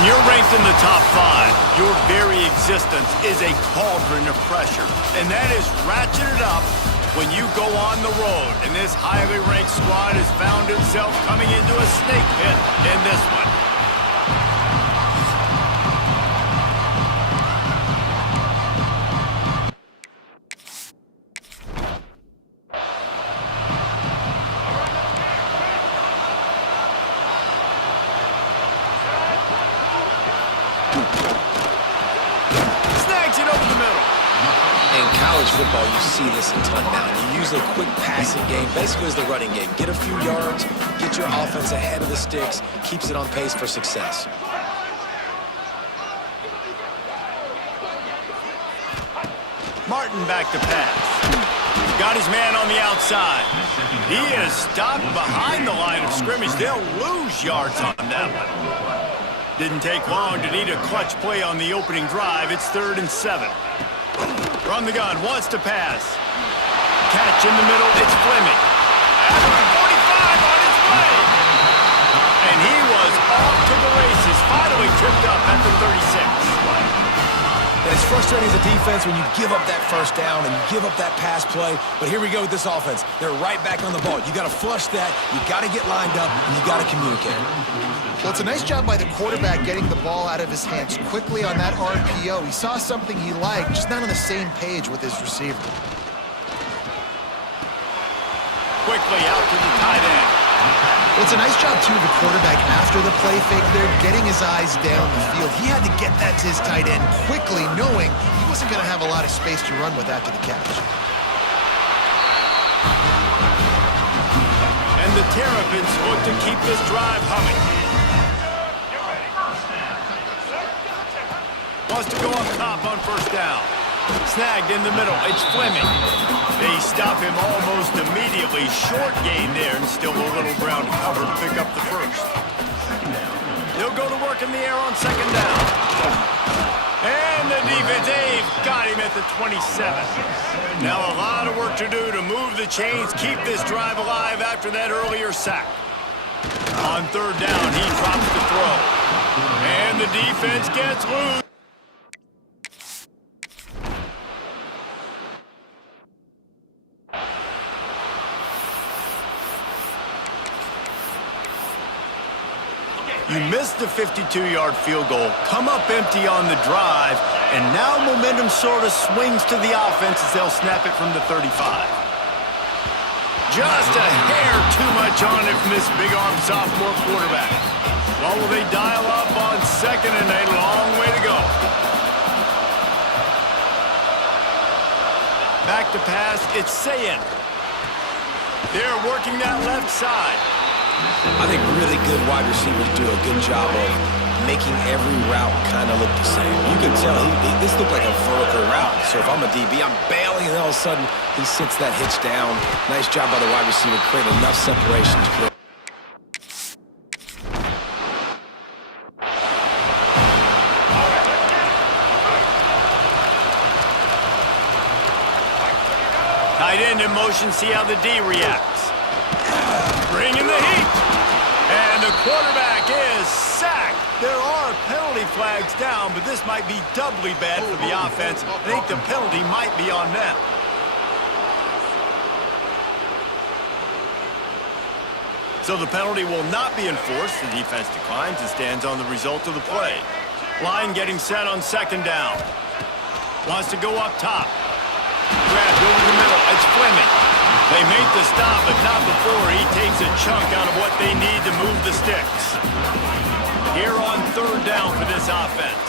When you're ranked in the top 5, your very existence is a cauldron of pressure. And that is ratcheted up when you go on the road. And this highly ranked squad has found itself coming into a snake pit in this one. Football, you see this a ton now. You use a quick passing game, basically as the running game. Get a few yards, get your offense ahead of the sticks, keeps it on pace for success. Martin back to pass. Got his man on the outside. He is stopped behind the line of scrimmage. They'll lose yards on that one. Didn't take long to need a clutch play on the opening drive. It's 3rd and 7. From the gun, wants to pass. Catch in the middle, it's Fleming. After 45 on his way. And he was off to the races, finally tripped up at the 36. And it's frustrating as a defense when you give up that first down and you give up that pass play. But here we go with this offense. They're right back on the ball. You got to flush that, you got to get lined up, and you got to communicate. Well, it's a nice job by the quarterback getting the ball out of his hands quickly on that RPO. He saw something he liked, just not on the same page with his receiver. Quickly out to the tight end. Well, it's a nice job, too, of the quarterback after the play fake there, getting his eyes down the field. He had to get that to his tight end quickly, knowing he wasn't going to have a lot of space to run with after the catch. And the Terrapins look to keep this drive humming. Wants to go up top on first down. Snagged in the middle. It's Fleming. They stop him almost immediately. Short gain there, and still a little ground to cover to pick up the first. He'll go to work in the air on second down. And the defense, they've got him at the 27. Now a lot of work to do to move the chains, keep this drive alive after that earlier sack. On third down, he drops the throw. And the defense gets loose. You missed the 52-yard field goal, come up empty on the drive, and now momentum sort of swings to the offense as they'll snap it from the 35. Just a hair too much on it from this big-arm sophomore quarterback. Well, will they dial up on second, and a long way to go. Back to pass, it's Sayin. They're working that left side. I think really good wide receivers do a good job of making every route kind of look the same. You can tell this looked like a vertical route. So if I'm a DB, I'm bailing, and all of a sudden he sits that hitch down. Nice job by the wide receiver, create enough separation to create. Tight end in motion, see how the D reacts. Bringing the heat. And the quarterback is sacked. There are penalty flags down, but this might be doubly bad for the offense. I think the penalty might be on them. So the penalty will not be enforced. The defense declines and stands on the result of the play. Line getting set on second down. Wants to go up top. Grabbed over the middle. It's Fleming. They make the stop, but not before he takes a chunk out of what they need to move the sticks. Here on third down for this offense.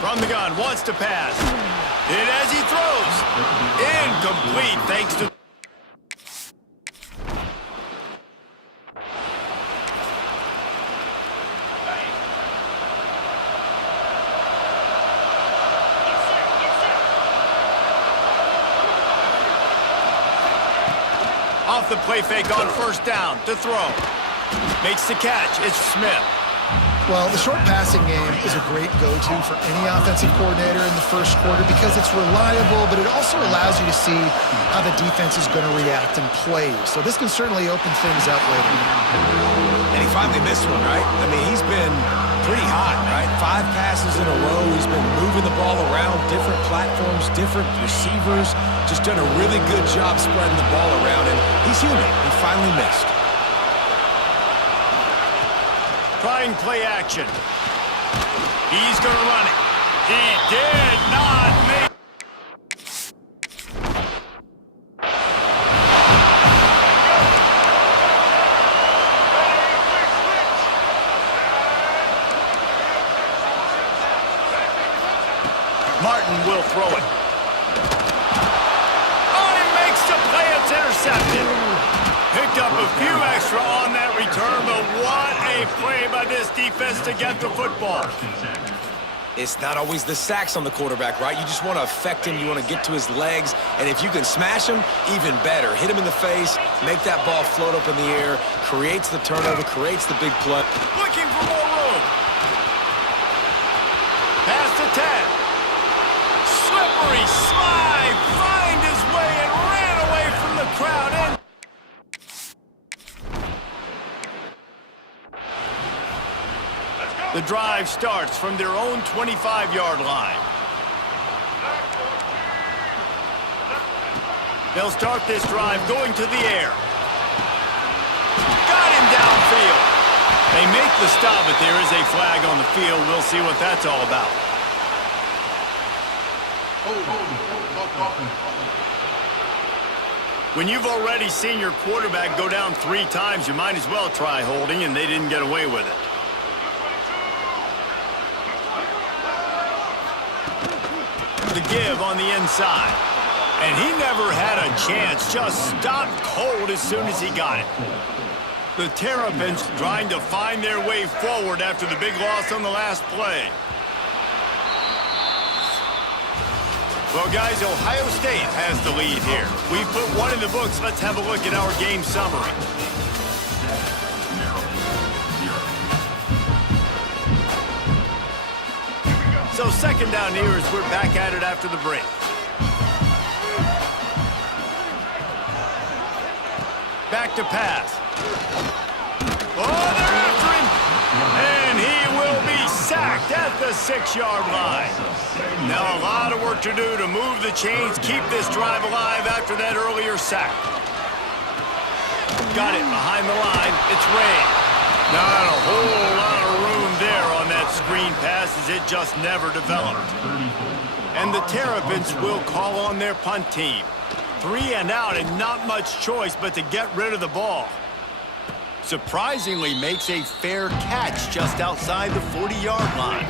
From the gun, wants to pass. And as he throws, incomplete thanks to... Off the play fake on first down to throw. Makes the catch. It's Smith. Well, the short passing game is a great go-to for any offensive coordinator in the first quarter because it's reliable, but it also allows you to see how the defense is going to react and play. So this can certainly open things up later. And he finally missed one, right? I mean, he's been pretty hot, right? 5 passes in a row. He's been moving the ball around, different platforms, different receivers. Just done a really good job spreading the ball around, and he's human. He finally missed. Trying play action. He's going to run it. He did not make. Martin will throw it. Oh, he makes the play. It's intercepted. Picked up a few extra on that return, but what a play by this defense to get the football. It's not always the sacks on the quarterback, right? You just want to affect him. You want to get to his legs. And if you can smash him, even better. Hit him in the face, make that ball float up in the air, creates the turnover, creates the big play. Looking for more room. Pass to 10. Slippery slide. Find his way and ran away from the crowd. And the drive starts from their own 25-yard line. They'll start this drive going to the air. Got him downfield. They make the stop, but there is a flag on the field. We'll see what that's all about. When you've already seen your quarterback go down 3 times, you might as well try holding, and they didn't get away with it. The give on the inside. And he never had a chance. Just stopped cold as soon as he got it. The Terrapins trying to find their way forward after the big loss on the last play. Well, guys, Ohio State has the lead here. We've put one in the books. Let's have a look at our game summary. So second down here as we're back at it after the break. Back to pass. Oh, they're after him. And he will be sacked at the 6-yard line. Now a lot of work to do to move the chains, keep this drive alive after that earlier sack. Got it behind the line. It's Ray. Not a whole lot of room there on that screen pass as it just never developed. And the Terrapins will call on their punt team. 3 and out and not much choice but to get rid of the ball. Surprisingly makes a fair catch just outside the 40-yard line.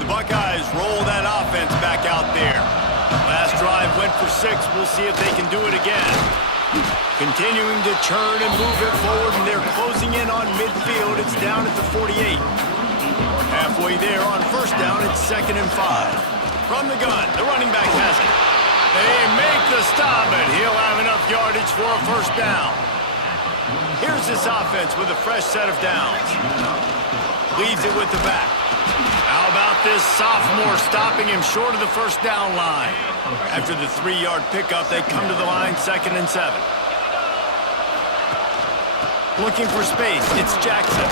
The Buckeyes roll that offense back out there. Last drive went for 6. We'll see if they can do it again. Continuing to churn and move it forward, and they're closing in on midfield. It's down at the 48. Halfway there on first down, it's 2nd and 5. From the gun, the running back has it. They make the stop, but he'll have enough yardage for a first down. Here's this offense with a fresh set of downs. Leaves it with the back. How about this sophomore stopping him short of the first down line? After the 3-yard pickup, they come to the line 2nd and 7. Looking for space, it's Jackson.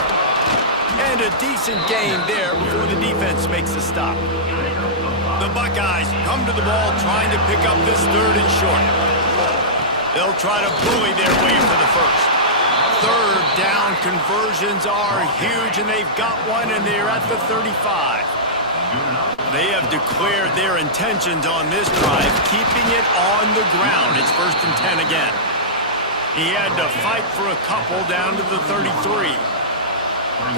And a decent gain there before the defense makes a stop. The Buckeyes come to the ball trying to pick up this 3rd and short. They'll try to bully their way for the first. 3rd down conversions are huge, and they've got one, and they're at the 35. They have declared their intentions on this drive, keeping it on the ground. It's 1st and 10 again. He had to fight for a couple down to the 33.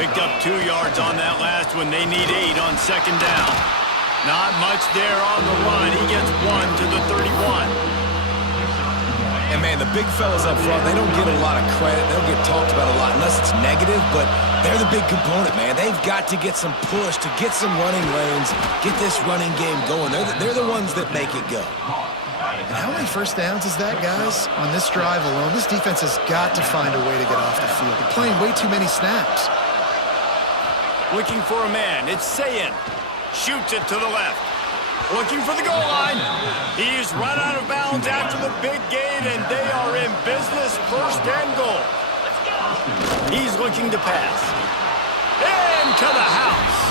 Picked up 2 yards on that last one. They need 8 on 2nd down. Not much there on the run. He gets 1 to the 31. And, man, the big fellas up front, they don't get a lot of credit. They don't get talked about a lot unless it's negative, but they're the big component, man. They've got to get some push, to get some running lanes, get this running game going. They're the ones that make it go. And how many first downs is that, guys? On this drive alone, this defense has got to find a way to get off the field. They're playing way too many snaps. Looking for a man. It's Sayin. Shoots it to the left. Looking for the goal line. He's run out of bounds after the big gain, and they are in business, first and goal. He's looking to pass. Into the house.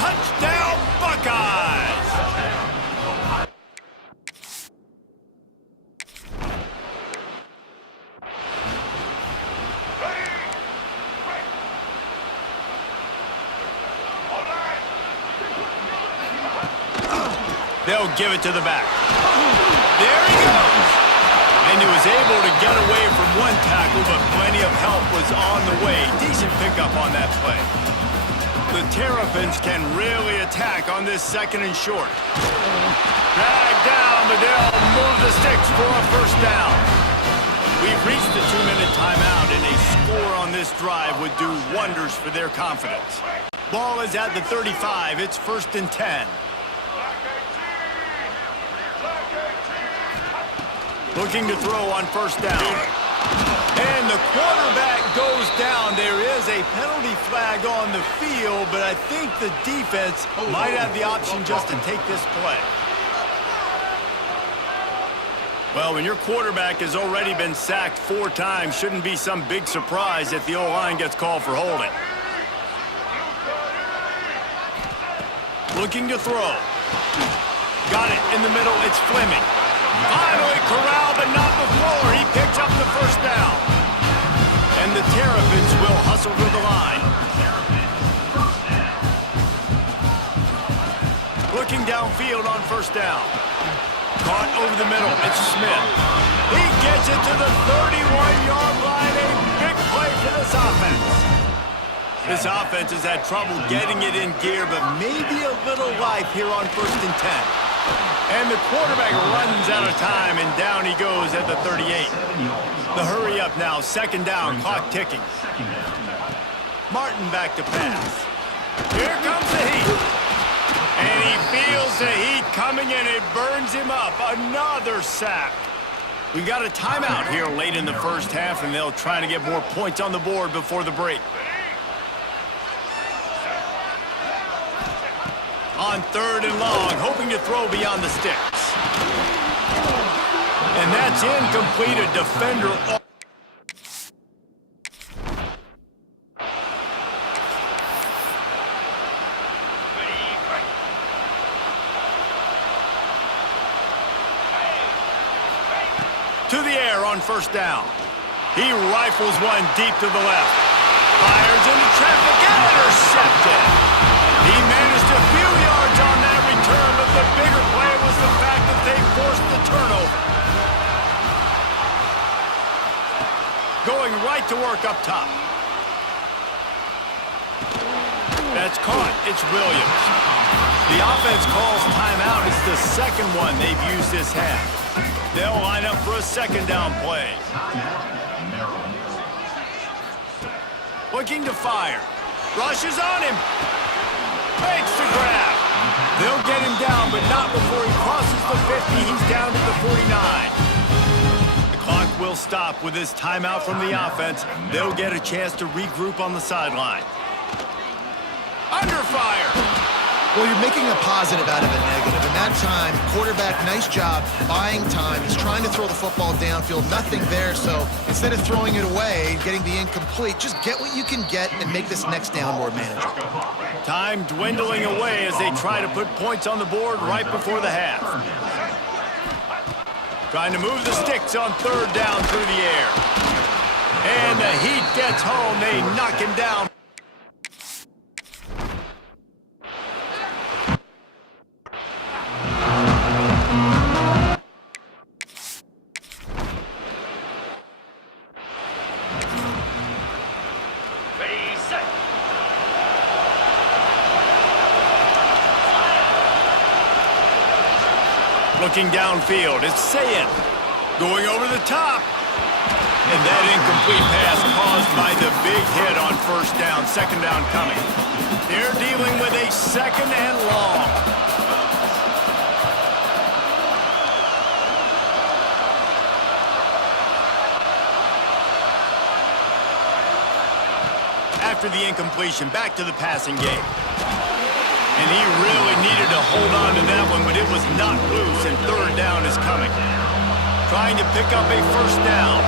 Touchdown, Buckeyes! They'll give it to the back. There he goes! And he was able to get away from one tackle, but plenty of help was on the way. Decent pickup on that play. The Terrapins can really attack on this second and short. Dragged down, but they'll move the sticks for a first down. We've reached the 2-minute timeout, and a score on this drive would do wonders for their confidence. Ball is at the 35. It's 1st and 10. Looking to throw on first down. And the quarterback goes down. There is a penalty flag on the field, but I think the defense might have the option just to take this play. Well, when your quarterback has already been sacked 4 times, shouldn't be some big surprise if the O-line gets called for holding. Looking to throw. Got it in the middle. It's Fleming. Finally corralled, but not before. He picks up the first down. And the Terrapins will hustle to the line. Looking downfield on first down. Caught over the middle. It's Smith. He gets it to the 31-yard line. A big play for this offense. This offense has had trouble getting it in gear, but maybe a little life here on 1st and 10. And the quarterback runs out of time, and down he goes at the 38. The hurry up now, 2nd down, clock ticking. Martin back to pass. Here comes the heat. And he feels the heat coming, and it burns him up. Another sack. We've got a timeout here late in the first half, and they'll try to get more points on the board before the break. On 3rd and long, hoping to throw beyond the sticks. And that's incomplete. A defender. To the air on first down. He rifles one deep to the left. Fires into traffic and intercepted. He managed a few yards on that return, but the bigger play was the fact that they forced the turnover. Going right to work up top. That's caught. It's Williams. The offense calls timeout. It's the second one they've used this half. They'll line up for a 2nd down play. Looking to fire. Rushes on him. Makes the grab. They'll get him down, but not before he crosses the 50. He's down to the 49. The clock will stop with this timeout from the offense. They'll get a chance to regroup on the sideline. Under fire. Well, you're making a positive out of a negative. In that time, quarterback, nice job, buying time. He's trying to throw the football downfield. Nothing there, so instead of throwing it away, getting the incomplete, just get what you can get and make this next down more manageable. Time dwindling away as they try to put points on the board right before the half. Trying to move the sticks on 3rd down through the air. And the Heat gets home. They knock him down. Looking downfield, it's Sayin. Going over the top. And that incomplete pass caused by the big hit on first down. 2nd down coming. They're dealing with a 2nd and long. after the incompletion. Back to the passing game. And he really needed to hold on to that one, but it was not loose, and third down is coming. Trying to pick up a first down.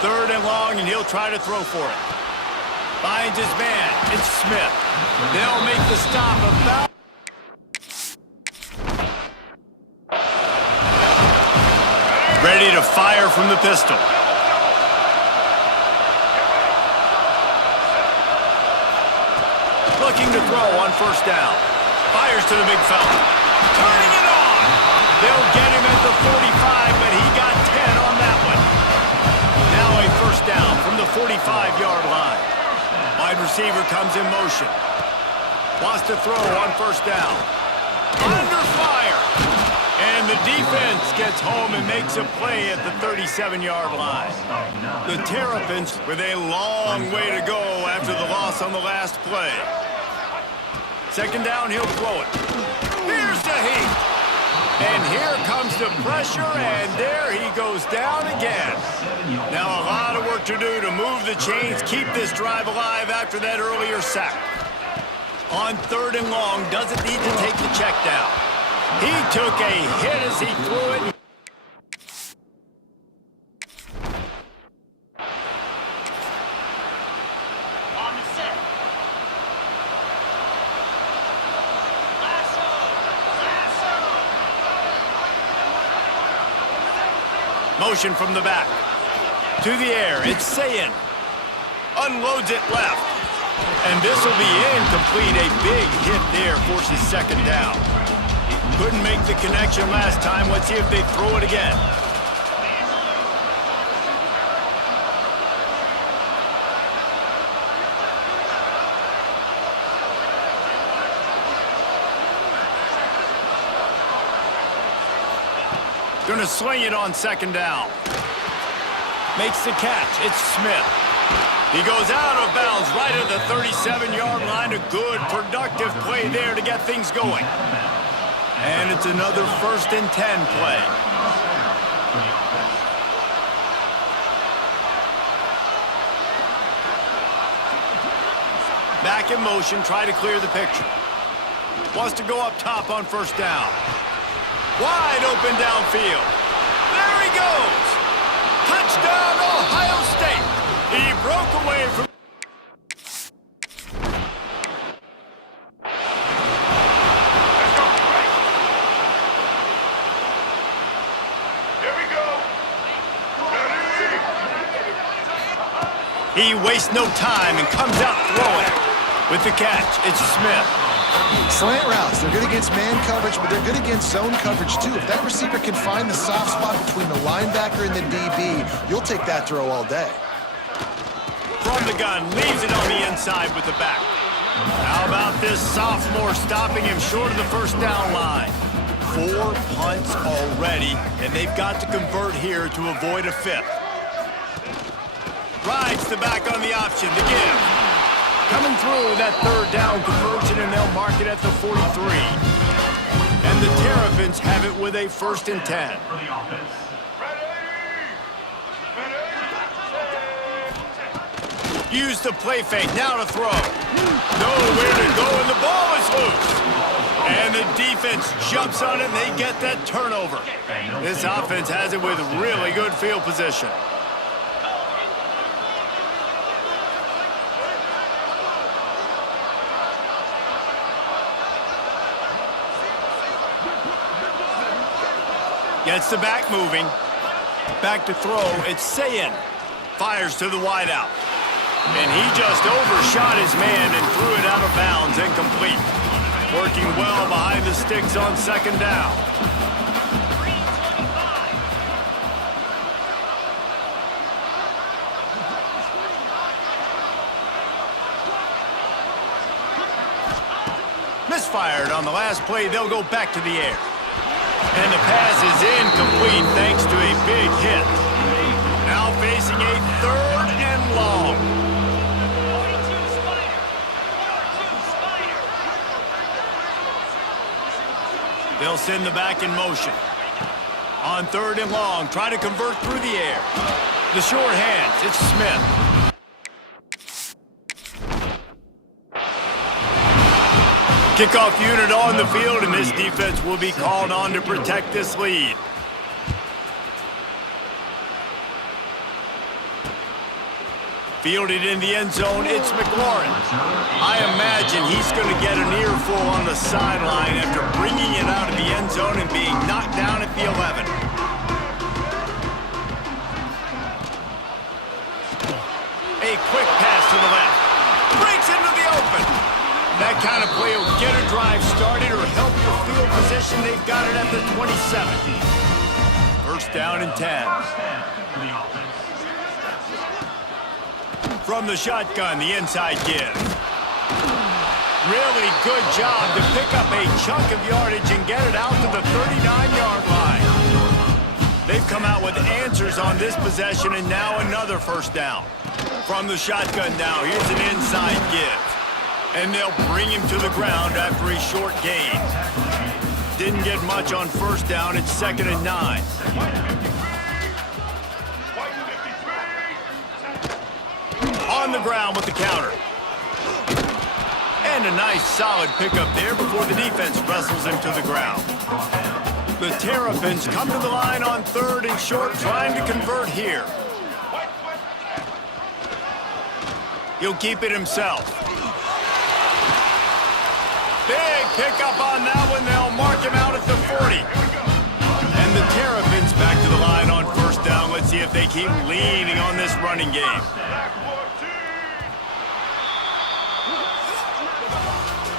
Third and long, and he'll try to throw for it. Finds his man. It's Smith. They'll make the stop about... Ready to fire from the pistol. Looking to throw on first down. Fires to the big fella. Turning it on. They'll get him at the 45, but he got 10 on that one. Now a first down from the 45-yard line. Wide receiver comes in motion. Wants to throw on first down. Under fire. And the defense gets home and makes a play at the 37-yard line. The Terrapins with a long way to go after the loss on the last play. Second down, he'll throw it. Here's the heat. And here comes the pressure, and there he goes down again. Now a lot of work to do to move the chains, keep this drive alive after that earlier sack. On third and long, doesn't need to take the check down. He took a hit as he threw it. On the set. Motion from the back. To the air, it's Sayin. Unloads it left. And this will be incomplete. A big hit there forces second down. Couldn't make the connection last time. Let's see if they throw it again. Gonna sling it on second down. Makes the catch. It's Smith. He goes out of bounds right at the 37-yard line. A good, productive play there to get things going. And it's another 1st and 10 play. Back in motion, try to clear the picture. Wants to go up top on first down. Wide open downfield. There he goes. Touchdown, Ohio State. He broke away from... He wastes no time and comes out throwing. With the catch, it's Smith. Slant routes, they're good against man coverage, but they're good against zone coverage too. If that receiver can find the soft spot between the linebacker and the DB, you'll take that throw all day. From the gun, leaves it on the inside with the back. How about this sophomore stopping him short of the first down line? 4 punts already, and they've got to convert here to avoid a 5th. Rides the back on the option to give. Coming through that third down conversion, and they'll mark it at the 43. And the Terrapins have it with a 1st and 10. Use the play fake, now to throw. Nowhere to go, and the ball is loose. And the defense jumps on it, and they get that turnover. This offense has it with really good field position. Gets the back moving. Back to throw. It's Sayin. Fires to the wideout. And he just overshot his man and threw it out of bounds, incomplete. Working well behind the sticks on second down. Misfired on the last play. They'll go back to the air. And the pass is incomplete thanks to a big hit. Now facing a 3rd and long. They'll send the back in motion. On 3rd and long, try to convert through the air. The short hands, it's Smith. Kickoff unit on the field, and this defense will be called on to protect this lead. Fielded in the end zone, it's McLaurin. I imagine he's going to get an earful on the sideline after bringing it out of the end zone and being knocked down at the 11. A quick pass to the left. Breaks into the open. That kind of play will get a drive started or help the field position. They've got it at the 27. First down and 10. From the shotgun, the inside give. Really good job to pick up a chunk of yardage and get it out to the 39-yard line. They've come out with answers on this possession, and now another first down. From the shotgun now, here's an inside give. And they'll bring him to the ground after a short gain. Didn't get much on first down. It's 2nd and 9. On the ground with the counter. And a nice solid pickup there before the defense wrestles him to the ground. The Terrapins come to the line on 3rd and short, trying to convert here. He'll keep it himself. Big pickup on that one. They'll mark him out at the 40. And the Terrapins back to the line on first down. Let's see if they keep leaning on this running game.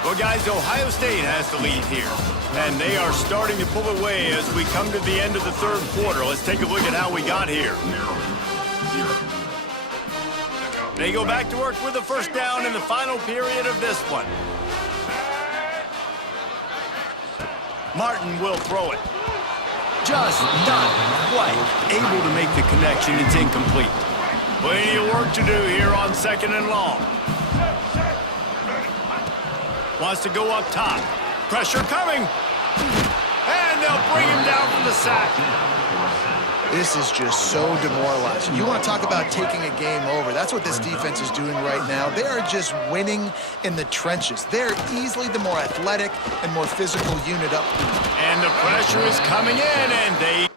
Well, guys, Ohio State has the lead here, and they are starting to pull away as we come to the end of the 3rd quarter. Let's take a look at how we got here. They go back to work with a first down in the final period of this one. Martin will throw it. Just not quite able to make the connection. It's incomplete. Plenty of work to do here on 2nd and long. Wants to go up top. Pressure coming. And they'll bring him down from the sack. This is just so demoralizing. You want to talk about taking a game over. That's what this defense is doing right now. They are just winning in the trenches. They're easily the more athletic and more physical unit up. And the pressure is coming in, and they...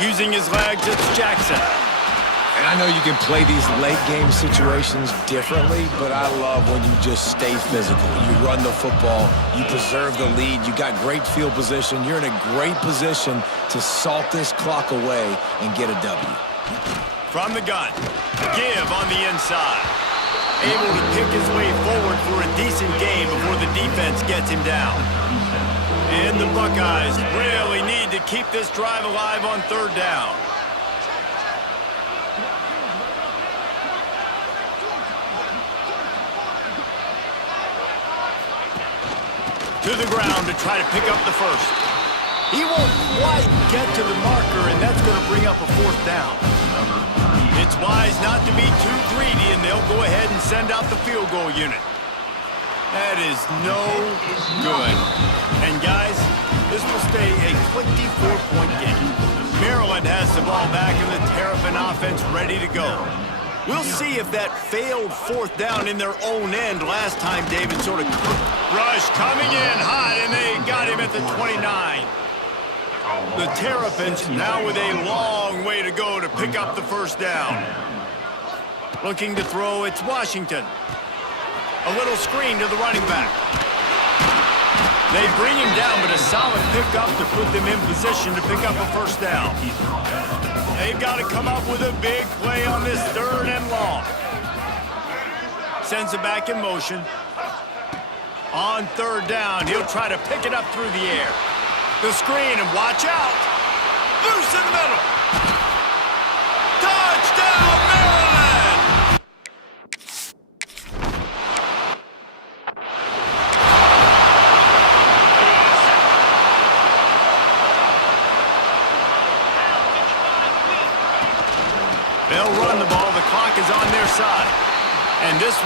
Using his legs, it's Jackson. And I know you can play these late game situations differently, but I love when you just stay physical. You run the football, you preserve the lead, you got great field position. You're in a great position to salt this clock away and get a W. From the gun, give on the inside. Able to pick his way forward for a decent game before the defense gets him down. And the Buckeyes really need to keep this drive alive on 3rd down. To the ground to try to pick up the first. He won't quite get to the marker, and that's going to bring up a 4th down. It's wise not to be too greedy, and they'll go ahead and send out the field goal unit. That is no good. And guys, this will stay a 24-point game. Maryland has the ball back and the Terrapin offense ready to go. We'll see if that failed 4th down in their own end last time David sort of... Rush coming in hot, and they got him at the 29. The Terrapins now with a long way to go to pick up the first down. Looking to throw, it's Washington. A little screen to the running back. They bring him down, but a solid pickup to put them in position to pick up a first down. They've got to come up with a big play on this 3rd and long. Sends it back in motion. On 3rd down, he'll try to pick it up through the air. The screen, and watch out. Loose in the middle. Touchdown, Maryland!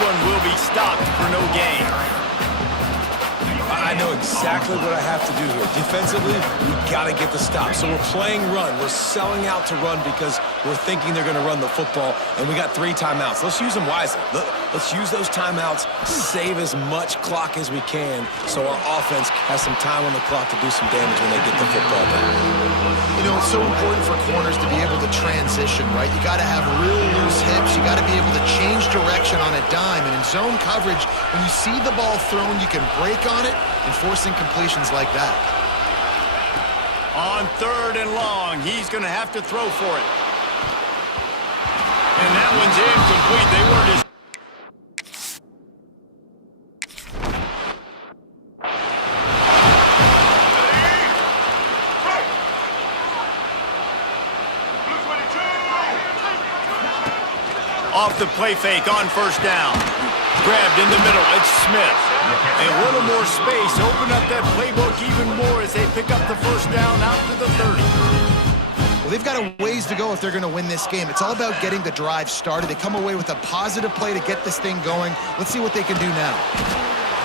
one will be stopped for no gain. I know exactly what I have to do here. Defensively, we got to get the stop. So we're playing run. We're selling out to run because we're thinking they're going to run the football, and we got 3 timeouts. Let's use them wisely. Let's use those timeouts, save as much clock as we can so our offense has some time on the clock to do some damage when they get the football back. You know, it's so important for corners to be able to transition, right? You got to have real loose hips. You got to be able to change direction on a dime. And in zone coverage, when you see the ball thrown, you can break on it and force incompletions like that. On 3rd and long, he's going to have to throw for it. And that one's incomplete. They were just... Off the play fake on 1st down. Grabbed in the middle. It's Smith. A little more space. Open up that playbook even more as they pick up the 1st down out to the 30. Well, they've got a ways to go if they're going to win this game. It's all about getting the drive started. They come away with a positive play to get this thing going. Let's see what they can do now.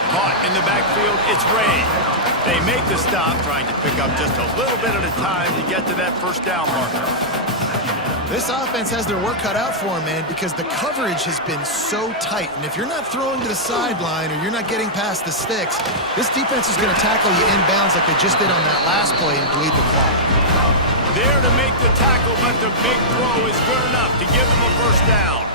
Caught in the backfield. It's Ray. They make the stop, trying to pick up just a little bit at a time to get to that 1st down marker. This offense has their work cut out for them, man, because the coverage has been so tight. And if you're not throwing to the sideline or you're not getting past the sticks, this defense is going to tackle you inbounds like they just did on that last play and bleed the clock. There to make the tackle, but the big throw is good enough to give them a 1st down.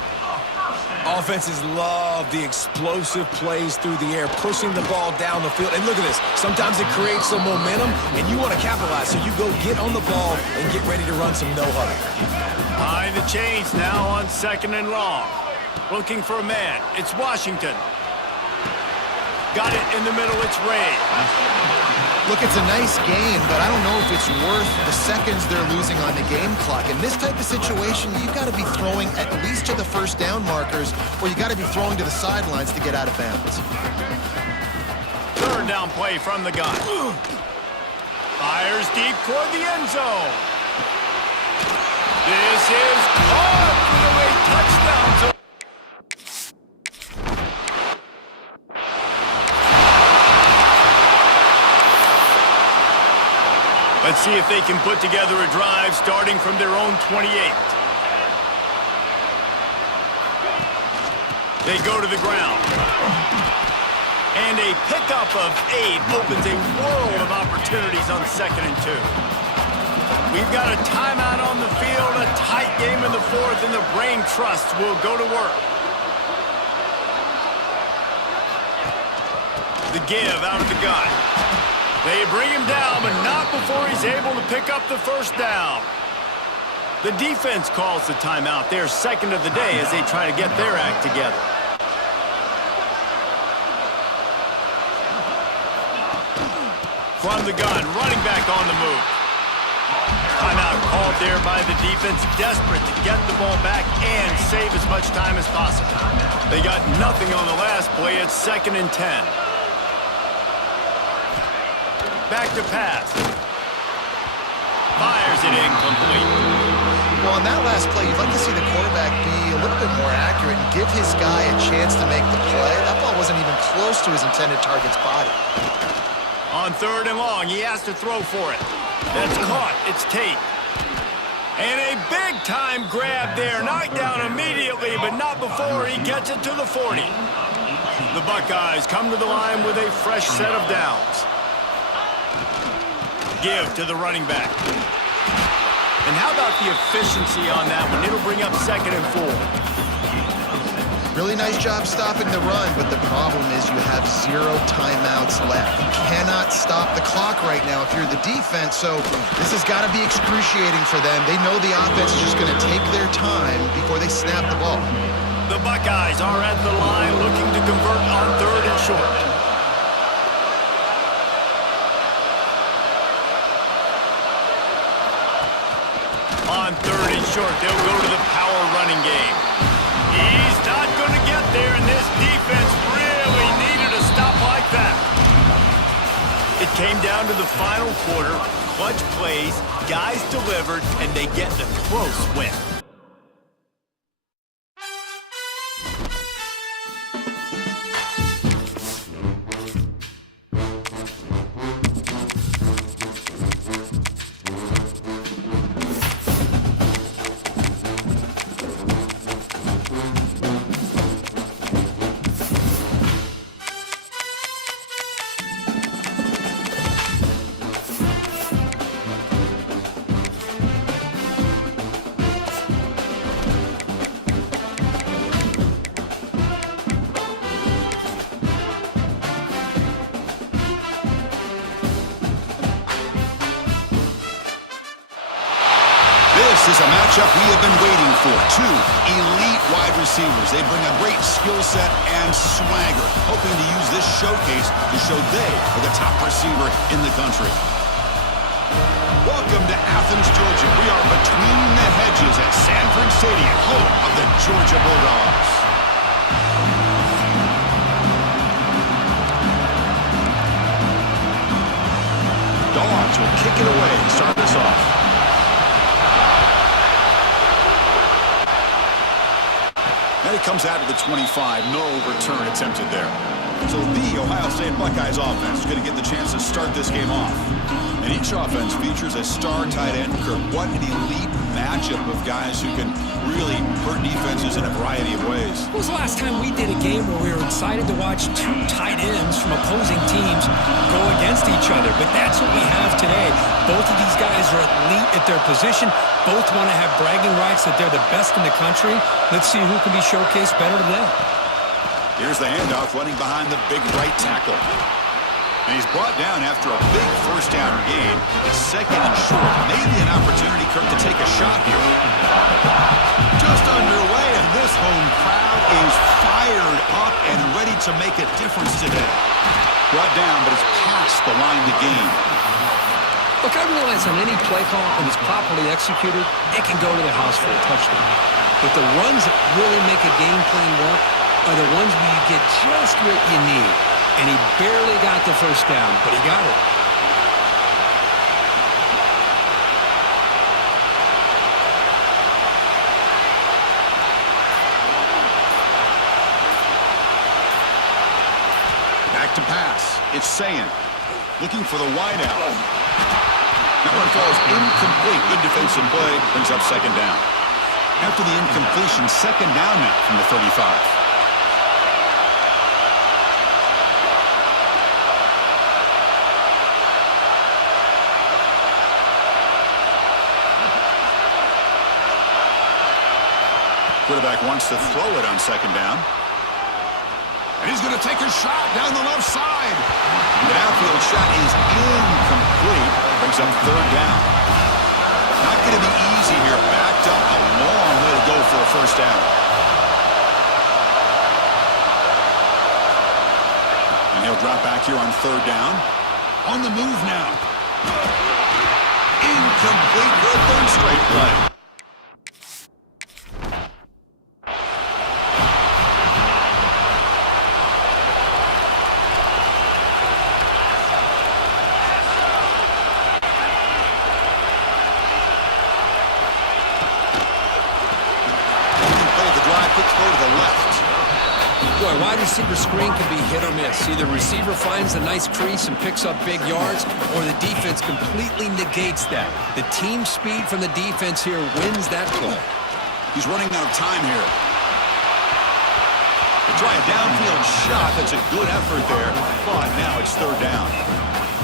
Offenses love the explosive plays through the air, pushing the ball down the field. And look at this. Sometimes it creates some momentum, and you want to capitalize. So you go get on the ball and get ready to run some no-huddle. Behind the chains now on 2nd and long. Looking for a man. It's Washington. Got it in the middle. It's Ray. Look, it's a nice game, but I don't know if it's worth the seconds they're losing on the game clock. In this type of situation, you've got to be throwing at least to the 1st down markers, or you got to be throwing to the sidelines to get out of bounds. 3rd down play from the gun. Fires deep toward the end zone. This is caught for the way touchdown. Let's see if they can put together a drive starting from their own 28. They go to the ground. And a pickup of 8 opens a world of opportunities on 2nd and 2. We've got a timeout on the field, a tight game in the 4th, and the Brain Trust will go to work. The give out of the gun. They bring him down, but not before he's able to pick up the 1st down. The defense calls the timeout, their 2nd of the day, as they try to get their act together. From the gun, running back on the move. Timeout called there by the defense, desperate to get the ball back and save as much time as possible. They got nothing on the last play. It's 2nd and 10. Back to pass. Fires it incomplete. Well, on that last play, you'd like to see the quarterback be a little bit more accurate and give his guy a chance to make the play. That ball wasn't even close to his intended target's body. On 3rd and long, he has to throw for it. That's caught. It's Tate. And a big-time grab there. Knocked down immediately, but not before he gets it to the 40. The Buckeyes come to the line with a fresh set of downs. Give to the running back. And how about the efficiency on that one? It'll bring up 2nd and 4. Really nice job stopping the run, but the problem is you have 0 timeouts left. You cannot stop the clock right now if you're the defense, so this has got to be excruciating for them. They know the offense is just going to take their time before they snap the ball. The Buckeyes are at the line looking to convert on 3rd and short. On 3rd and short, they'll go to the power running game. He's not going to get there, and this defense really needed a stop like that. It came down to the final quarter. Clutch plays, guys delivered, and they get the close win. This is a matchup we have been waiting for. Two elite wide receivers. They bring a great skill set and swagger, hoping to use this showcase to show they are the top receiver in the country. Welcome to Athens, Georgia. We are between the hedges at Sanford Stadium, home of the Georgia Bulldogs. Dogs will kick it away and start this off. And he comes out of the 25. No return attempted there. So the Ohio State Buckeyes offense is going to get the chance to start this game off. And each offense features a star tight end. Kirk, what an elite matchup of guys who can really hurt defenses in a variety of ways. When was the last time we did a game where we were excited to watch two tight ends from opposing teams go against each other? But that's what we have today. Both of these guys are elite at their position. Both want to have bragging rights that they're the best in the country. Let's see who can be showcased better today. Here's the handoff running behind the big right tackle. And he's brought down after a big first down gain. It's second and short. Maybe an opportunity, Kirk, to take a shot here. Just underway, and this home crowd is fired up and ready to make a difference today. Brought down, but it's past the line to gain. Look, I realize on any play call, when it's properly executed, it can go to the house for a touchdown. But the runs that really make a game plan work are the ones where you get just what you need. And he barely got the first down, but he got it. Back to pass. It's Sayin. Looking for the wideout. That one falls incomplete. Good defensive play. Brings up second down. After the incompletion, second down now from the 35. Quarterback wants to throw it on second down. And he's going to take a shot down the left side. The downfield shot is incomplete. Brings up third down. Not going to be easy here. Backed up a long way to go for a first down. And he'll drop back here on third down. On the move now. Incomplete for a third straight play. Wide receiver screen can be hit or miss. Either receiver finds a nice crease and picks up big yards, or the defense completely negates that. The team speed from the defense here wins that play. He's running out of time here. They try a downfield shot. That's a good effort there, but now it's third down.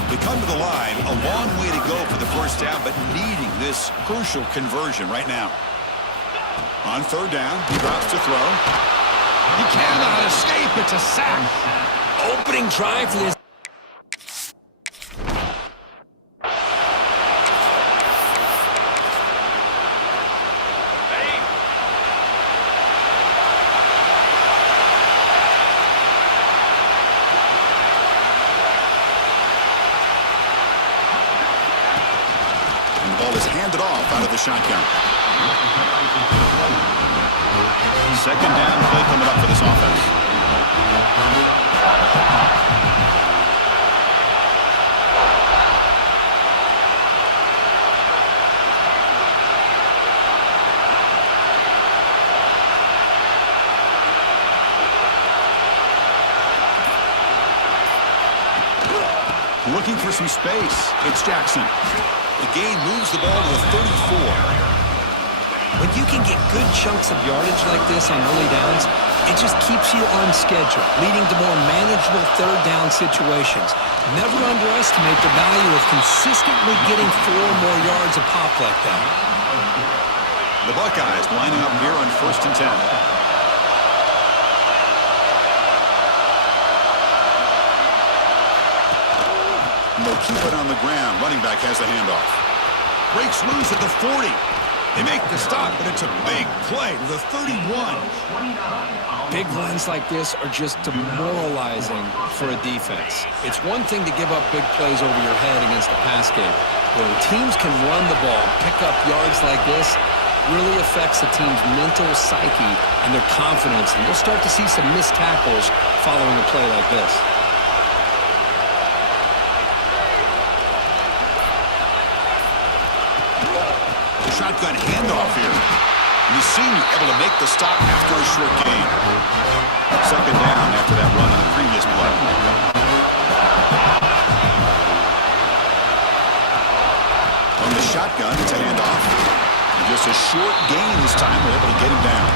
They come to the line, a long way to go for the first down, but needing this crucial conversion right now. On third down, he drops to throw. He cannot escape. It's a sack. Opening drive for this. And the ball is handed off out of the shotgun. Second down play coming up for this offense. Looking for some space. It's Jackson. The gain moves the ball to the 34. When you can get good chunks of yardage like this on early downs, it just keeps you on schedule, leading to more manageable third down situations. Never underestimate the value of consistently getting 4 more yards a pop like that. The Buckeyes lining up here on 1st and 10. And they'll keep it on the ground. Running back has the handoff. Breaks loose at the 40. They make the stop, but it's a big play to the 31. Big runs like this are just demoralizing for a defense. It's one thing to give up big plays over your head against the pass game. When teams can run the ball, pick up yards like this, really affects the team's mental psyche and their confidence. And you'll start to see some missed tackles following a play like this. Shotgun handoff here. The senior able to make the stop after a short gain. Second down after that run on the previous play. On the shotgun, it's a handoff. And just a short gain this time. We're able to get him down.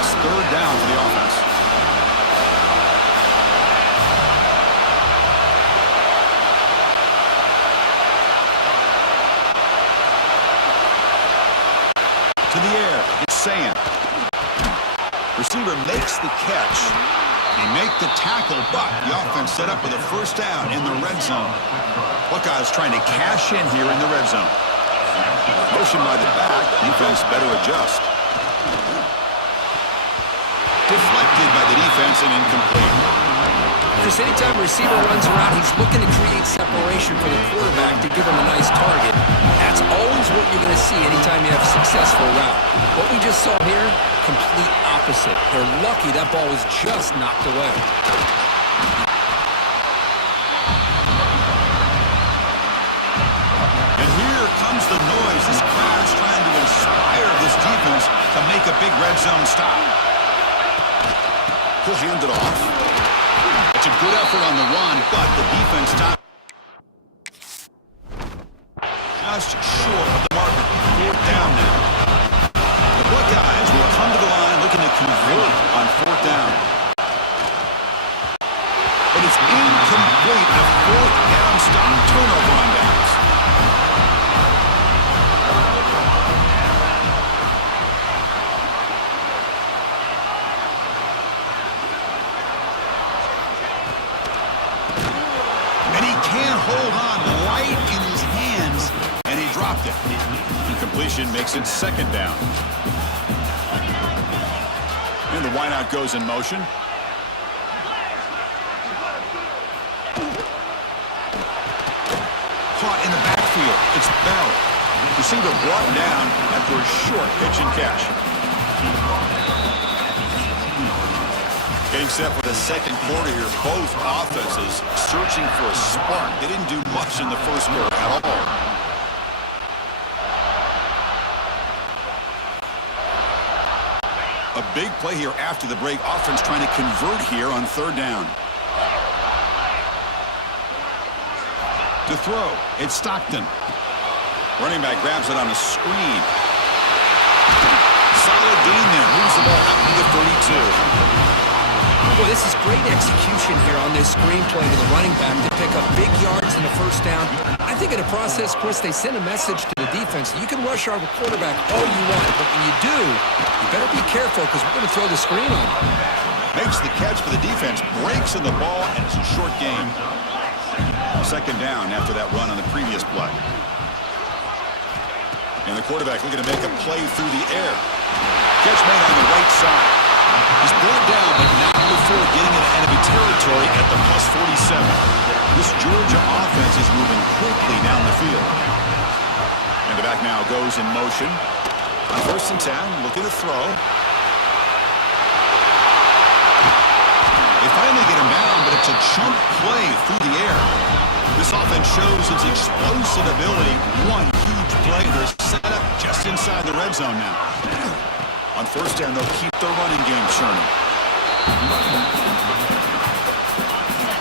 It's third down for the offense. To the air, it's Sam. Receiver makes the catch. He make the tackle, but the offense set up with a first down in the red zone. Buckeyes trying to cash in here in the red zone. Motion by the back, defense better adjust. Deflected by the defense and incomplete. Chris, anytime a receiver runs around, he's looking to create separation for the quarterback to give him a nice target. That's always what you're going to see anytime you have a successful route. What we just saw here, complete opposite. They're lucky that ball was just knocked away. And here comes the noise. This crowd is trying to inspire this defense to make a big red zone stop. He'll hand it off. It's a good effort on the run, but the defense stopped just short of the marker. Fourth down now. The Buckeyes will come to the line looking to convert on fourth down. But it's incomplete. A fourth down stop. Turnover on downs. Hold on right in his hands, and he dropped it. Incompletion makes it second down. And the wideout goes in motion. Caught in the backfield. It's Bell. Receiver brought down after a short pitch and catch. Getting set for the second quarter here. Both offenses searching for a spark. They didn't do much in the first quarter at all. A big play here after the break. Offense trying to convert here on third down. To throw, it's Stockton. Running back grabs it on a screen. Solid gain there. Moves the ball out to the 32. Boy, this is great execution here on this screenplay to the running back to pick up big yards in the first down. I think in the process, Chris, they send a message to the defense. You can rush our quarterback all you want, but when you do, you better be careful because we're going to throw the screen on you. Makes the catch for the defense, breaks in the ball, and it's a short game. Second down after that run on the previous play. And the quarterback looking to make a play through the air. Catch made on the right side. He's brought down, but not before getting into enemy territory at the +47. This Georgia offense is moving quickly down the field. And the back now goes in motion. On first and 10, looking to throw. They finally get him down, but it's a chunk play through the air. This offense shows its explosive ability. One huge play. They're set up just inside the red zone now. On first down, they'll keep their running game churning.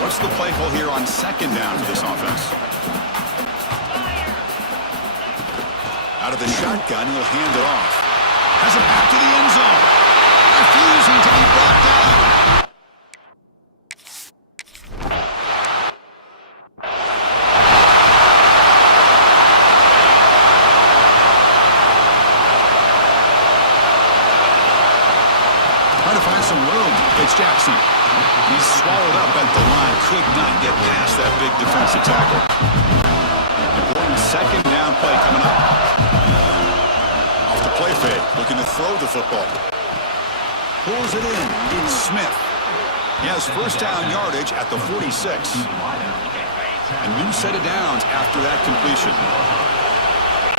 What's the play call here on second down for this offense? Out of the shotgun, he'll hand it off. Has it back to the end zone. Refusing to be brought down. It's Jackson. He's swallowed up at the line. Could not get past that big defensive tackle. Important Second down play coming up. Off the play fake, looking to throw the football. Pulls it in. It's Smith. He has first down yardage at the 46. A new set of downs after that completion.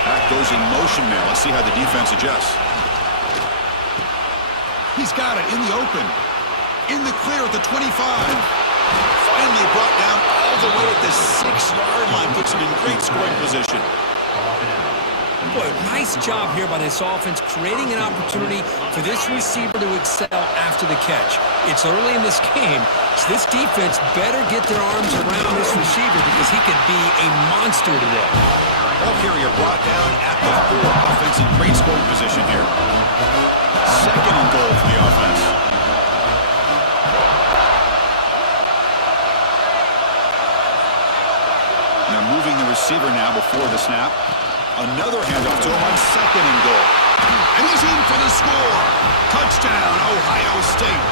Back goes in motion now. Let's see how the defense adjusts. He's got it in the open. In the clear at the 25. Finally brought down all the way at the 6-yard line. Puts him in great scoring position. Boy, nice job here by this offense, creating an opportunity for this receiver to excel after the catch. It's early in this game, so this defense better get their arms around this receiver because he could be a monster today. Ball carrier brought down at the 4. Offense in great scoring position here. Second and goal for the offense. They're moving the receiver now before the snap. Another handoff to him on second and goal. And he's in for the score. Touchdown, Ohio State.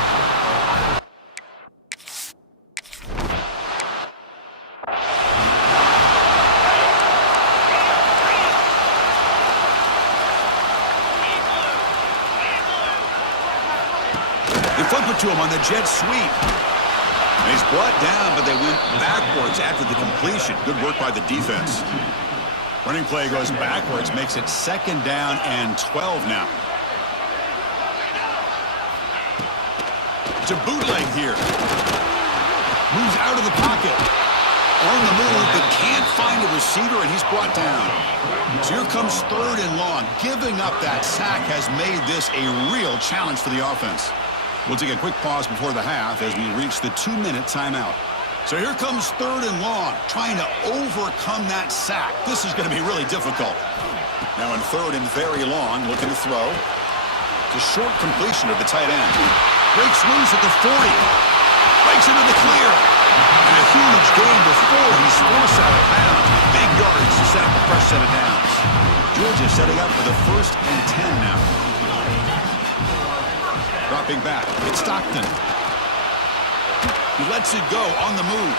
They flip it to him on the jet sweep. And he's brought down, but they went backwards after the completion. Good work by the defense. Running play goes backwards, makes it second down and 12 now. To bootleg here. Moves out of the pocket. On the move, but can't find a receiver, and he's brought down. So here comes third and long. Giving up that sack has made this a real challenge for the offense. We'll take a quick pause before the half as we reach the 2-minute timeout. So here comes third and long, trying to overcome that sack. This is going to be really difficult. Now in third and very long, looking to throw. It's a short completion of the tight end. Breaks loose at the 40. Breaks into the clear. And a huge gain before he's forced out of bounds. Big yardage to set up a fresh set of downs. Georgia setting up for the 1st and 10 now. Dropping back, it's Stockton. He lets it go on the move.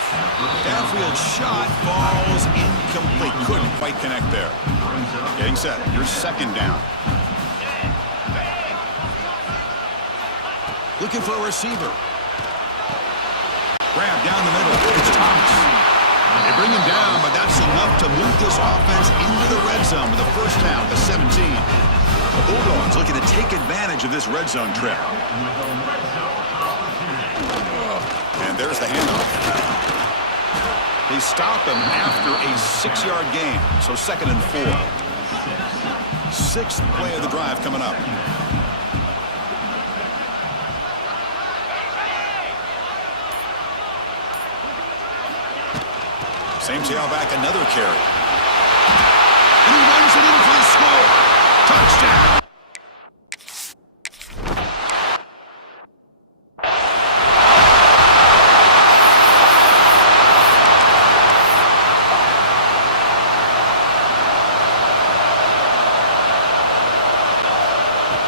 Downfield shot falls incomplete. Couldn't quite connect there. Getting set. Your second down. Looking for a receiver. Grab down the middle. It's Thomas. They bring him down, but that's enough to move this offense into the red zone with a first down at the 17. The Bulldogs looking to take advantage of this red zone trip. And there's the handoff. They stop him after a 6-yard gain. So second and 4. 6th play of the drive coming up. Same tailback, another carry. And he runs it in for the score. Touchdown.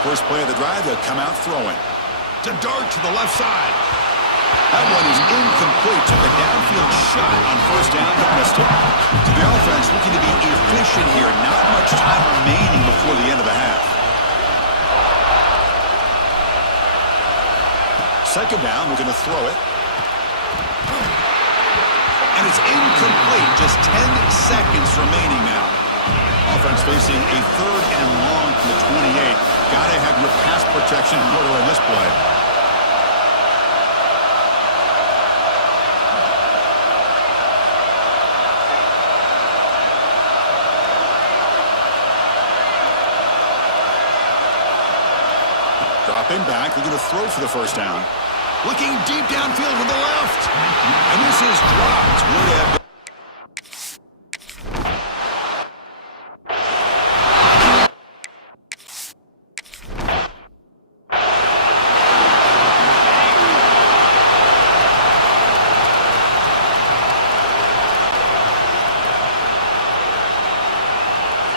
First play of the drive, they'll come out throwing. To dart to the left side. That one is incomplete. Took a downfield shot on first down, but missed it. So the offense looking to be efficient here. Not much time remaining before the end of the half. Second down, we're going to throw it. And it's incomplete. Just 10 seconds remaining now. Offense facing a third and long from the 28. Got to have your pass protection in order in this play. Dropping back, we're going to throw for the first down. Looking deep downfield with the left. And this is dropped. Would have been.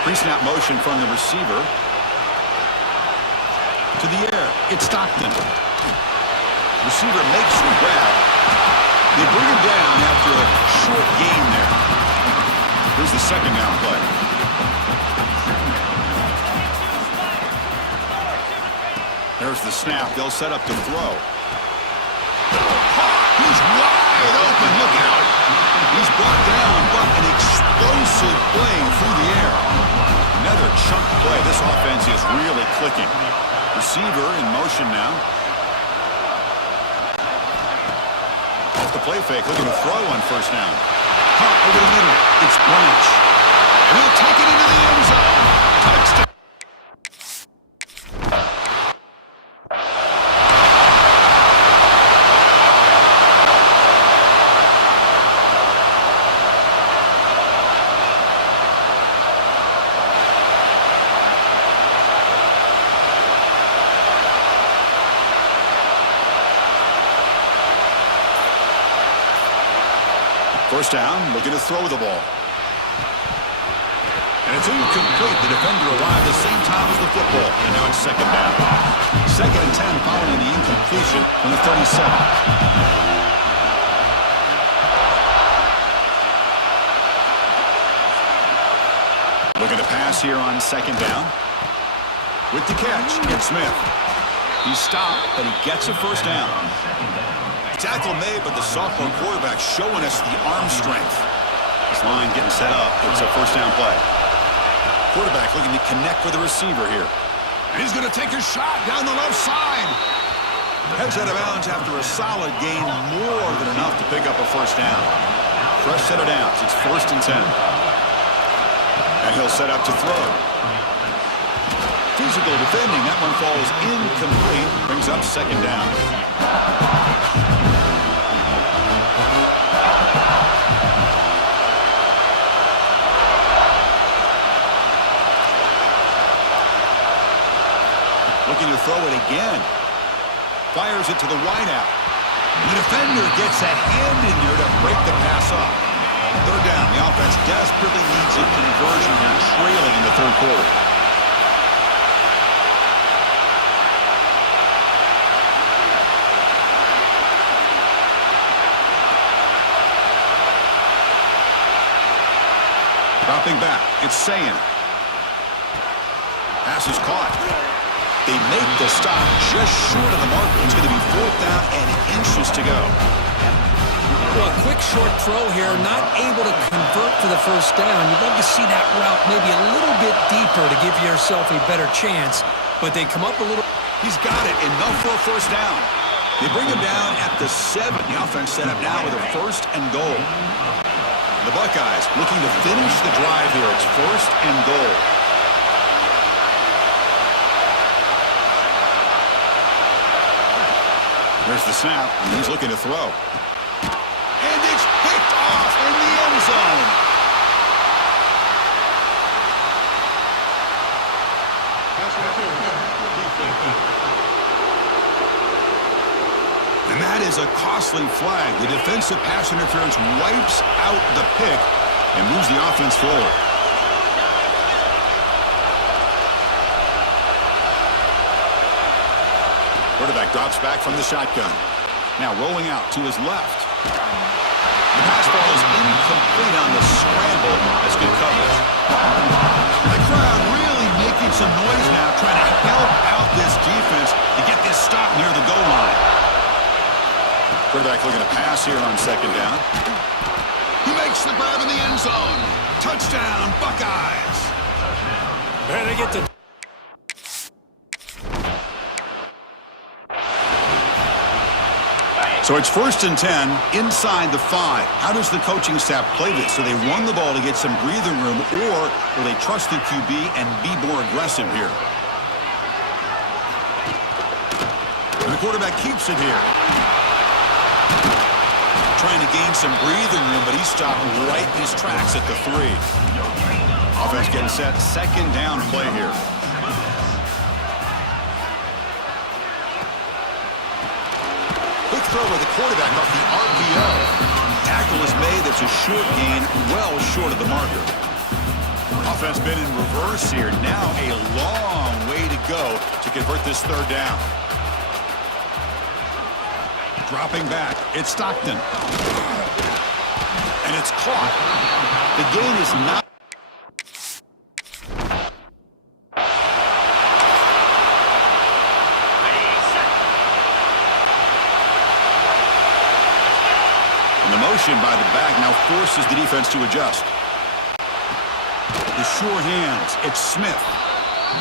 Pre-snap motion from the receiver. To the air, it's Stockton. Receiver makes the grab. They bring him down after a short gain there. Here's the second down play. There's the snap. They'll set up to throw. He's wide open. Look out. He's brought down, but an explosive play through the air. Another chunk play. This offense is really clicking. Receiver in motion now. Off the play fake, looking to throw on first down. Caught over the middle. It's Branch. And he'll take it into the end zone. Touchdown. First down, looking to throw the ball. And it's incomplete. The defender arrived the same time as the football. And now it's second down. 2nd and 10 following the incompletion from the 37. Looking to pass here on second down. With the catch, it's Smith. He's stopped, but he gets a first down. Tackle made, but the sophomore quarterback showing us the arm strength. This line getting set up. It's a first down play. Quarterback looking to connect with the receiver here. And he's going to take a shot down the left side. Heads out of bounds after a solid gain, more than enough to pick up a first down. Fresh set of downs. It's 1st and 10. And he'll set up to throw. Physical defending. That one falls incomplete. Brings up second down. Looking to throw it again. Fires it to the wideout. The defender gets a hand in there to break the pass up. Third down. The offense desperately needs a conversion here, trailing in the third quarter. Dropping back. It's Sayin. Pass is caught. They make the stop just short of the marker. It's going to be 4th down and inches to go. Well, a quick short throw here, not able to convert for the first down. You'd love to see that route maybe a little bit deeper to give yourself a better chance, but they come up a little. He's got it. Enough for a first down. They bring him down at the 7. The offense set up now with a 1st and goal. The Buckeyes looking to finish the drive here. It's 1st and goal. There's the snap, and he's looking to throw. And it's picked off in the end zone. And that is a costly flag. The defensive pass interference wipes out the pick and moves the offense forward. Quarterback drops back from the shotgun. Now rolling out to his left. The pass ball is incomplete on the scramble. That's good coverage. The crowd really making some noise now, trying to help out this defense to get this stop near the goal line. Quarterback looking to pass here on second down. He makes the grab in the end zone. Touchdown, Buckeyes. And they get the. So it's 1st and 10 inside the 5. How does the coaching staff play this? So they run the ball to get some breathing room, or will they trust the QB and be more aggressive here? And the quarterback keeps it here. Trying to gain some breathing room, but he stopped right in his tracks at the 3. Offense getting set. Second down play here. Quick throw with the quarterback off the RPO. Tackle is made. That's a short gain, well short of the marker. Offense been in reverse here. Now a long way to go to convert this third down. Dropping back, it's Stockton. And it's caught. The gain is not. And the motion by the back now forces the defense to adjust. The sure hands. It's Smith.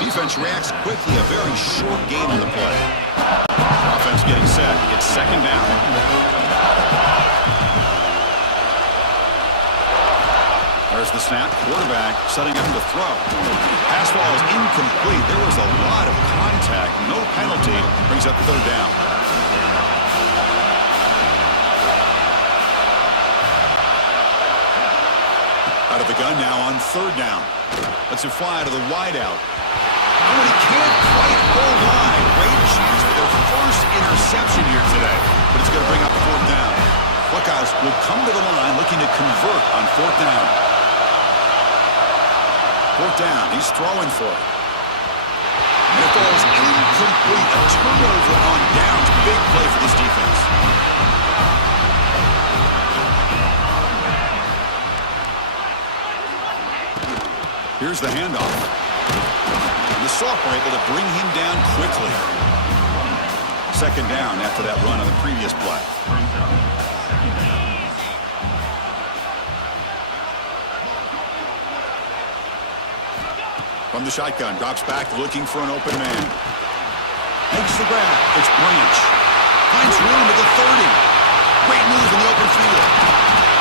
Defense reacts quickly. A very short gain on the play. Offense getting set. It's second down. There's the snap. Quarterback setting up to throw. Pass ball is incomplete. There was a lot of contact. No penalty. Brings up third down. Out of the gun now on third down. Let's it fly to the wideout. Oh, and he can't quite hold on. Great chance for their first interception here today. But it's going to bring up fourth down. Buckeyes will come to the line looking to convert on fourth down. Fourth down. He's throwing for it. And it falls incomplete. A turnover on downs. Big play for this defense. Here's the handoff. The Sophomore able to bring him down quickly. Second down after that run on the previous play. From the shotgun, drops back looking for an open man. Makes the grab. It's Branch. Finds room at the 30. Great move in the open field.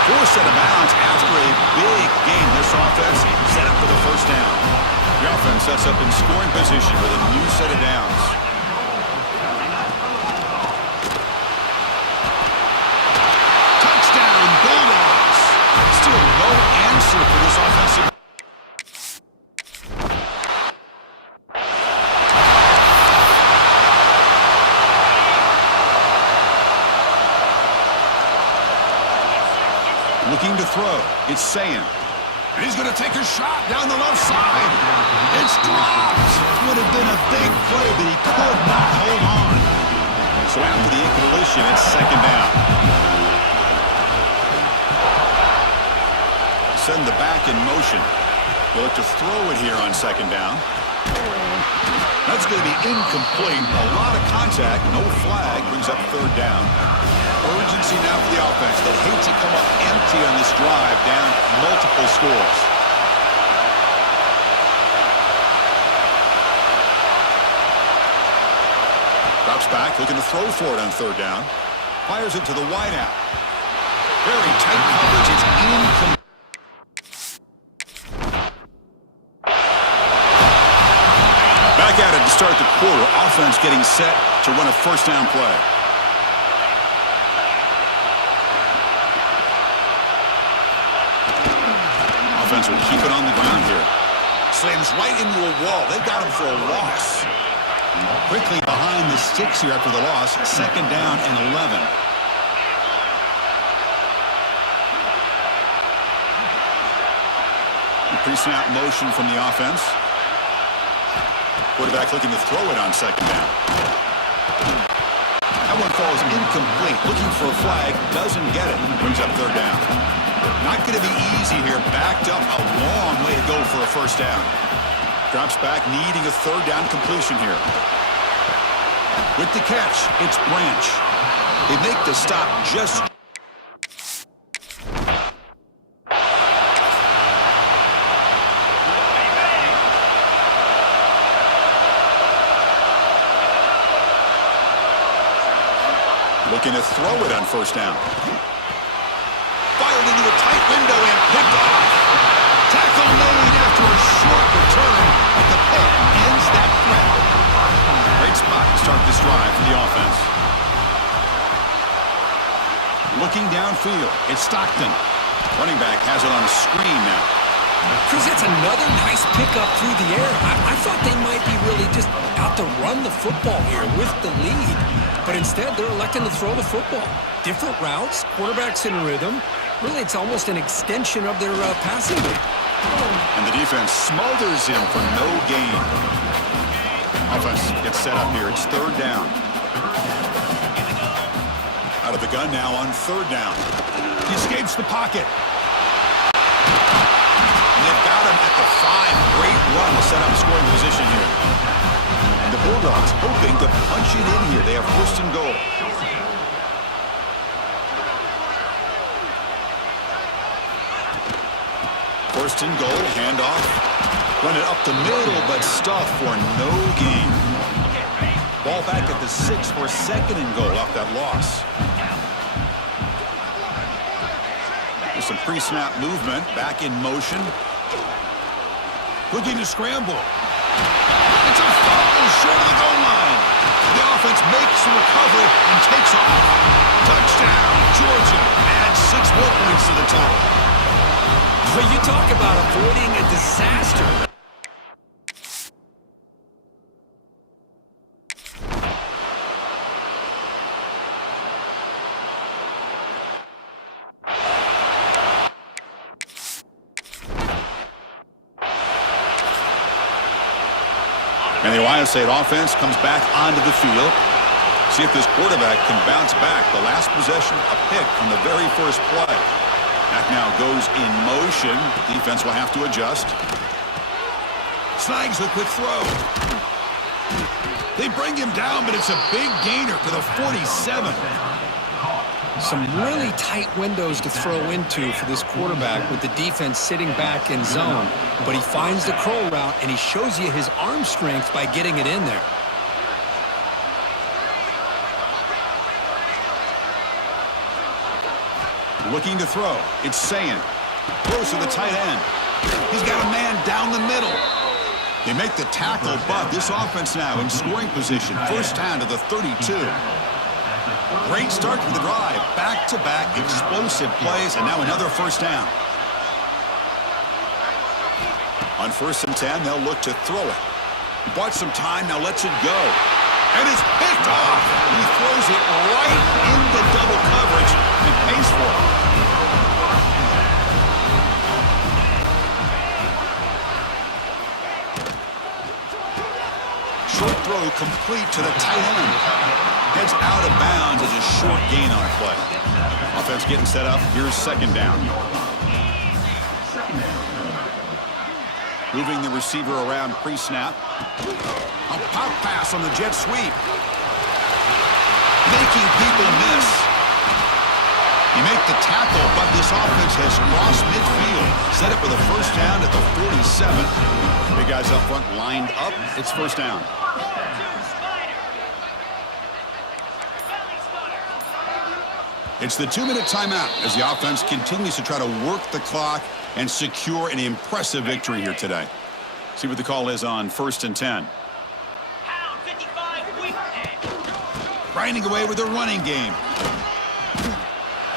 Forced out of bounds after a big game. This offense set up for the first down. The offense sets up in scoring position with a new set of downs. Touchdown, Bulldogs. Still no answer for this offensive. Looking to throw. It's Sayin. And he's going to take a shot down the left side. It's dropped. Would have been a big play, but he could not hold on. So after the incompletion, it's second down. Send the back in motion. They'll look to throw it here on second down. That's going to be incomplete. A lot of contact. No flag. Brings up third down. Urgency now for the offense. They hate to come up empty on this drive, down multiple scores. Drops back, looking to throw for it on third down. Fires it to the wideout. Very tight coverage. It's incomplete. Back at it to start the quarter. Offense getting set to run a first down play. Offense will keep it on the ground here. Slams right into a wall. They got him for a loss. Quickly behind the sticks here after the loss. Second down and 11. Pre-snap motion from the offense. Quarterback looking to throw it on second down. That one falls incomplete. Looking for a flag. Doesn't get it. Brings up third down. Not going to be easy here. Backed up a long way to go for a first down. Drops back, needing a third down completion here. With the catch, it's Branch. They make the stop just. Looking to throw it on first down. Fired into a tight window and picked off. Tackle made after a short return, but the pick ends that threat. Great spot to start this drive for the offense. Looking downfield, it's Stockton. Running back has it on a screen now. Chris, it's another nice pickup through the air. I thought they might be really just out to run the football here with the lead. But instead, they're electing to throw the football. Different routes, quarterbacks in rhythm. Really, it's almost an extension of their passing game. And the defense smothers him for no gain. Offense gets set up here. It's third down. Out of the gun now on third down. He escapes the pocket. the 5. Great run to set up scoring position here. And the Bulldogs hoping to punch it in here. They have first and goal. First and goal, handoff. Run it up the middle, but stuffed for no gain. Ball back at the 6 for second and goal off that loss. With some pre-snap movement, back in motion. Looking to scramble. It's a foul short of the goal line. The offense makes the recovery and takes off. Touchdown, Georgia. Adds 6 more points to the total. Well, you talk about avoiding a disaster. And the Ohio State offense comes back onto the field. See if this quarterback can bounce back. The last possession, a pick from the very first play. Back now goes in motion. Defense will have to adjust. Snags a quick throw. They bring him down, but it's a big gainer to the 47. Some really tight windows to throw into for this quarterback with the defense sitting back in zone. But he finds the curl route, and he shows you his arm strength by getting it in there. Looking to throw. It's Sayin. Close to the tight end. He's got a man down the middle. They make the tackle, but this offense now in scoring position. First down to the 32. Great start to the drive. Back-to-back explosive plays, and now another first down. On 1st and 10, they'll look to throw it. He bought some time, now lets it go. And it's picked off. He throws it right into double coverage and pays for it. Short throw complete to the tight end. Heads out of bounds as a short gain on a play. Offense getting set up. Here's second down. Moving the receiver around pre-snap. A pop pass on the jet sweep. Making people miss. You make the tackle, but this offense has crossed midfield. Set up with a first down at the 47. Big guys up front lined up. It's first down. It's the 2-minute timeout as the offense continues to try to work the clock and secure an impressive victory here today. See what the call is on 1st and 10. Grinding away with the running game.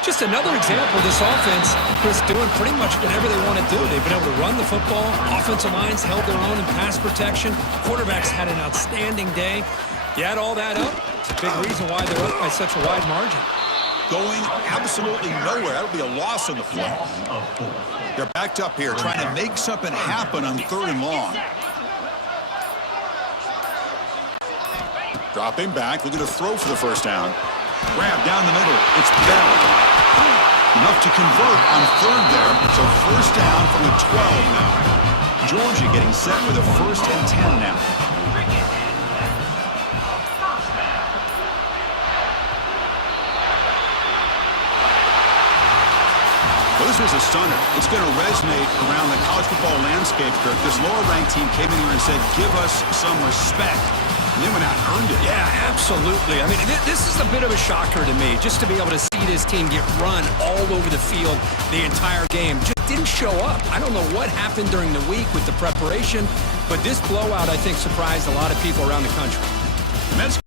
Just another example of this offense, Chris, doing pretty much whatever they want to do. They've been able to run the football. Offensive lines held their own in pass protection. Quarterbacks had an outstanding day. You add all that up, it's a big reason why they're up by such a wide margin. Going absolutely nowhere. That'll be a loss on the play. They're backed up here trying to make something happen on 3rd and long. Dropping back, looking to throw for the first down. Grab down the middle. It's Bell. Enough to convert on 3rd there. So first down from the 12 now. Georgia getting set for the 1st and 10 now. Well, this was a stunner. It's going to resonate around the college football landscape, Kirk. This lower-ranked team came in here and said, give us some respect. And they went out and earned it. Yeah, absolutely. I mean, this is a bit of a shocker to me, just to be able to see this team get run all over the field the entire game. Just didn't show up. I don't know what happened during the week with the preparation, but this blowout, I think, surprised a lot of people around the country. The Mets